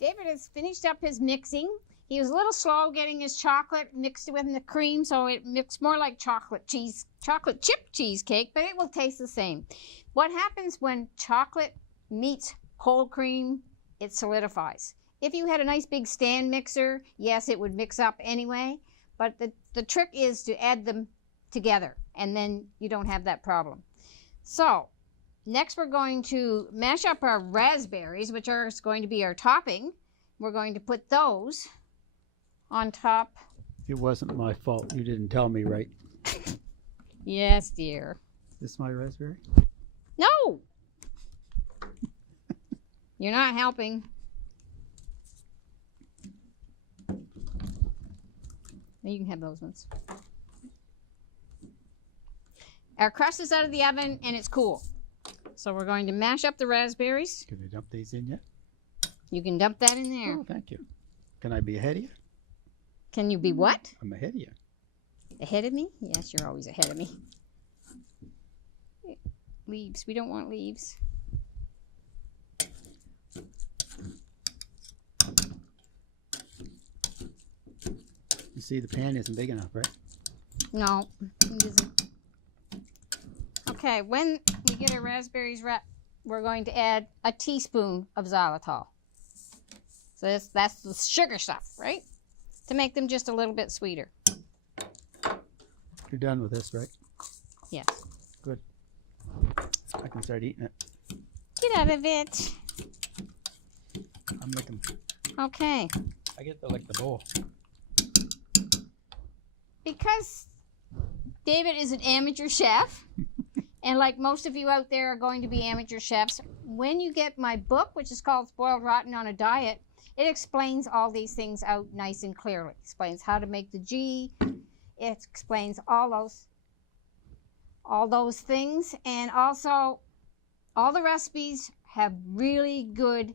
David has finished up his mixing. He was a little slow getting his chocolate mixed with the cream, so it mixed more like chocolate chip cheesecake, but it will taste the same. What happens when chocolate meets whole cream? It solidifies. If you had a nice big stand mixer, yes, it would mix up anyway, but the trick is to add them together, and then you don't have that problem. So next we're going to mash up our raspberries, which are going to be our topping. We're going to put those on top. It wasn't my fault. You didn't tell me, right? Yes, dear. Is this my raspberry? No! You're not helping. You can have those ones. Our crust is out of the oven and it's cool. So we're going to mash up the raspberries. Can I dump these in yet? You can dump that in there. Oh, thank you. Can I be ahead of you? Can you be what? I'm ahead of you. Ahead of me? Yes, you're always ahead of me. Leaves. We don't want leaves. You see, the pan isn't big enough, right? No, it isn't. Okay, when we get our raspberries wrapped, we're going to add a teaspoon of xylitol. So that's the sugar stuff, right? To make them just a little bit sweeter. You're done with this, right? Yes. Good. I can start eating it. Get out of it. I'm licking. Okay. I get to lick the bowl. Because David is an amateur chef, and like most of you out there are going to be amateur chefs, when you get my book, which is called Spoiled Rotten on a Diet, it explains all these things out nice and clearly. It explains how to make the G. It explains all those things, and also all the recipes have really good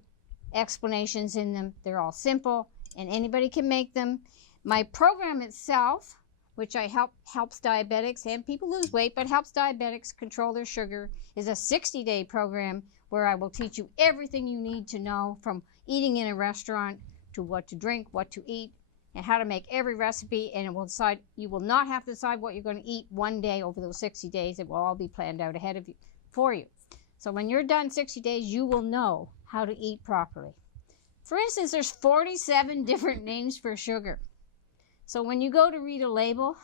explanations in them. They're all simple, and anybody can make them. My program itself, which helps diabetics and people lose weight, but helps diabetics control their sugar, is a 60-day program where I will teach you everything you need to know, from eating in a restaurant to what to drink, what to eat, and how to make every recipe. And you will not have to decide what you're going to eat one day over those 60 days. It will all be planned out ahead of you for you. So when you're done 60 days, you will know how to eat properly. For instance, there's 47 different names for sugar. So when you go to read a label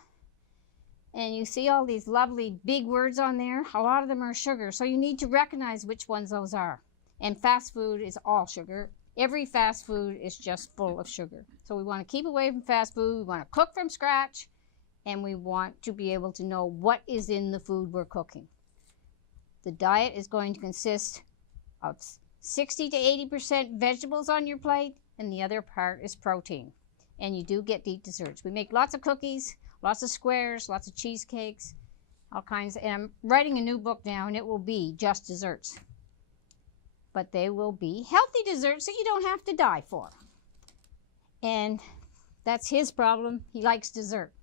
and you see all these lovely big words on there, a lot of them are sugar. So you need to recognize which ones those are. And fast food is all sugar. Every fast food is just full of sugar. So we want to keep away from fast food. We want to cook from scratch. And we want to be able to know what is in the food we're cooking. The diet is going to consist of 60 to 80% vegetables on your plate, and the other part is protein. And you do get to eat desserts. We make lots of cookies, lots of squares, lots of cheesecakes, all kinds. And I'm writing a new book now, and it will be just desserts. But they will be healthy desserts that you don't have to die for. And that's his problem. He likes dessert.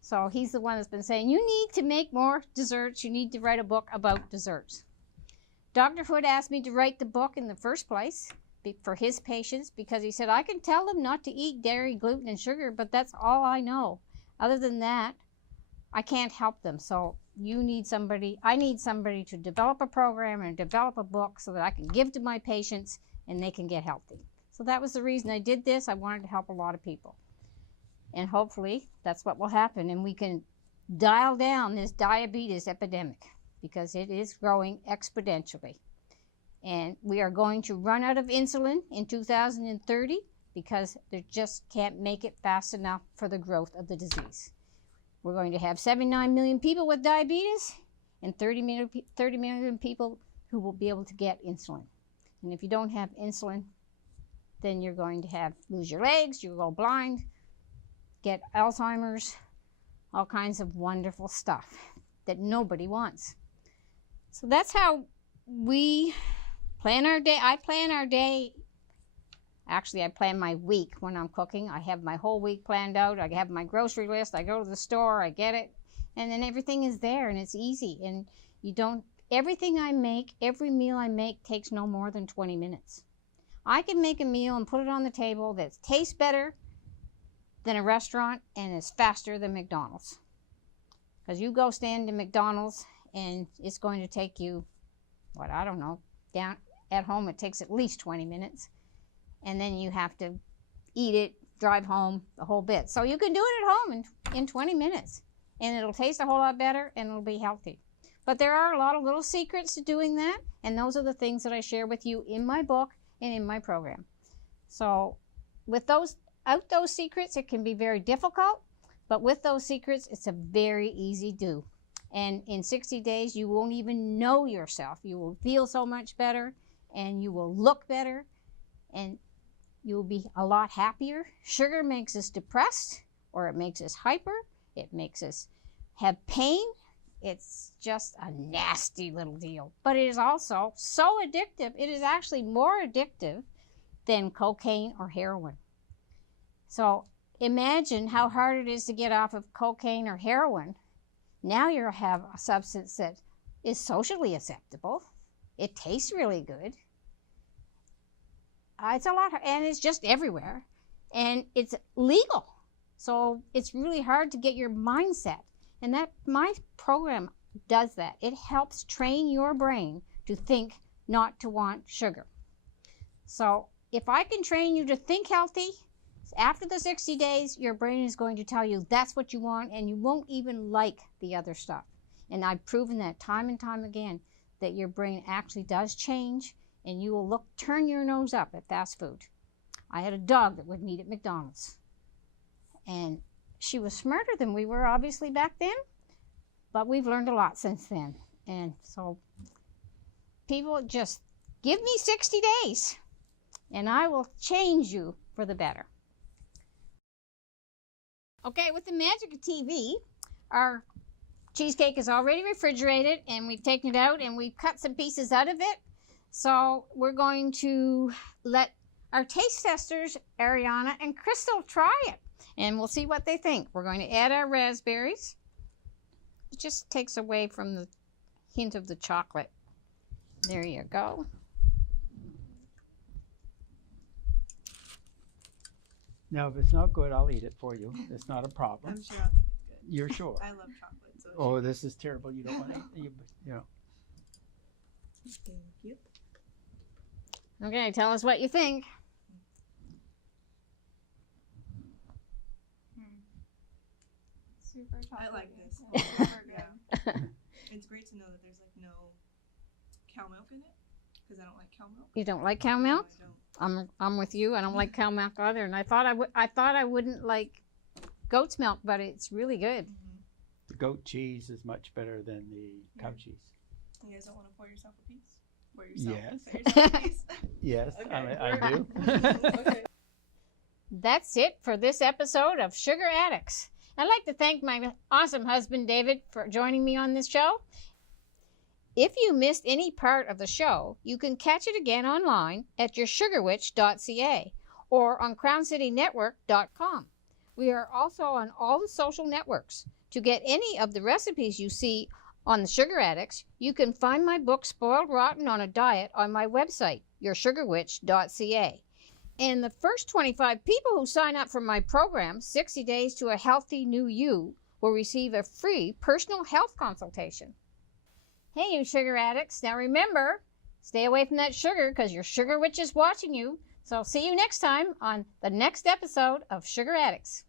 So he's the one that's been saying, you need to make more desserts. You need to write a book about desserts. Dr. Hood asked me to write the book in the first place for his patients, because he said, I can tell them not to eat dairy, gluten, and sugar, but that's all I know. Other than that, I can't help them. So I need somebody to develop a program and develop a book so that I can give to my patients and they can get healthy. So that was the reason I did this. I wanted to help a lot of people. And hopefully that's what will happen, and we can dial down this diabetes epidemic, because it is growing exponentially. And we are going to run out of insulin in 2030 because they just can't make it fast enough for the growth of the disease. We're going to have 79 million people with diabetes and 30 million people who will be able to get insulin. And if you don't have insulin, then you're going to lose your legs, you'll go blind, get Alzheimer's, all kinds of wonderful stuff that nobody wants. So that's how we plan our day. I plan our day. Actually, I plan my week when I'm cooking. I have my whole week planned out. I have my grocery list. I go to the store, I get it, and then everything is there, and it's easy. And everything I make, every meal I make takes no more than 20 minutes. I can make a meal and put it on the table that tastes better than a restaurant and is faster than McDonald's. Because you go stand in McDonald's and it's going to take you, what, I don't know, down at home it takes at least 20 minutes. And then you have to eat it, drive home, the whole bit. So you can do it at home in 20 minutes. And it'll taste a whole lot better and it'll be healthy. But there are a lot of little secrets to doing that. And those are the things that I share with you in my book and in my program. So without those secrets, it can be very difficult. But with those secrets, it's a very easy do. And in 60 days, you won't even know yourself. You will feel so much better and you will look better and you will be a lot happier. Sugar makes us depressed or it makes us hyper. It makes us have pain. It's just a nasty little deal. But it is also so addictive. It is actually more addictive than cocaine or heroin. So imagine how hard it is to get off of cocaine or heroin. Now you have a substance that is socially acceptable. It tastes really good. It's a lot, and it's just everywhere. And it's legal. So it's really hard to get your mindset. And that my program does that. It helps train your brain to think not to want sugar. So if I can train you to think healthy, after the 60 days, your brain is going to tell you that's what you want, and you won't even like the other stuff. And I've proven that time and time again, that your brain actually does change, and you will turn your nose up at fast food. I had a dog that wouldn't eat at McDonald's. And she was smarter than we were, obviously, back then. But we've learned a lot since then. And so people just give me 60 days, and I will change you for the better. Okay, with the magic of TV, our cheesecake is already refrigerated, and we've taken it out, and we've cut some pieces out of it. So we're going to let our taste testers, Ariana and Crystal, try it, and we'll see what they think. We're going to add our raspberries. It just takes away from the hint of the chocolate. There you go. Now, if it's not good, I'll eat it for you. It's not a problem. I'm sure I'll think it's good. You're sure? I love chocolate. So Oh, this is terrible. You don't want to eat. Thank you. Okay, tell us what you think. Super chocolatey. I like this. Super good. Yeah. It's great to know that there's like no cow milk in it because I don't like cow milk. You don't like cow milk? No, I don't. I'm with you. I don't like cow milk either, and I thought I wouldn't like goat's milk, but it's really good. The goat cheese is much better than the cow cheese. You guys don't want to pour yourself a piece? Pour yourself, Yes. pour yourself a piece? Yes, Okay. I do. Okay. That's it for this episode of Sugar Addicts. I'd like to thank my awesome husband, David, for joining me on this show. If you missed any part of the show, you can catch it again online at yoursugarwitch.ca or on crowncitynetwork.com. We are also on all the social networks. To get any of the recipes you see on the Sugar Addicts, you can find my book, Spoiled Rotten on a Diet, on my website, yoursugarwitch.ca. And the first 25 people who sign up for my program, 60 Days to a Healthy New You, will receive a free personal health consultation. Hey, you sugar addicts. Now remember, stay away from that sugar because your sugar witch is watching you. So see you next time on the next episode of Sugar Addicts.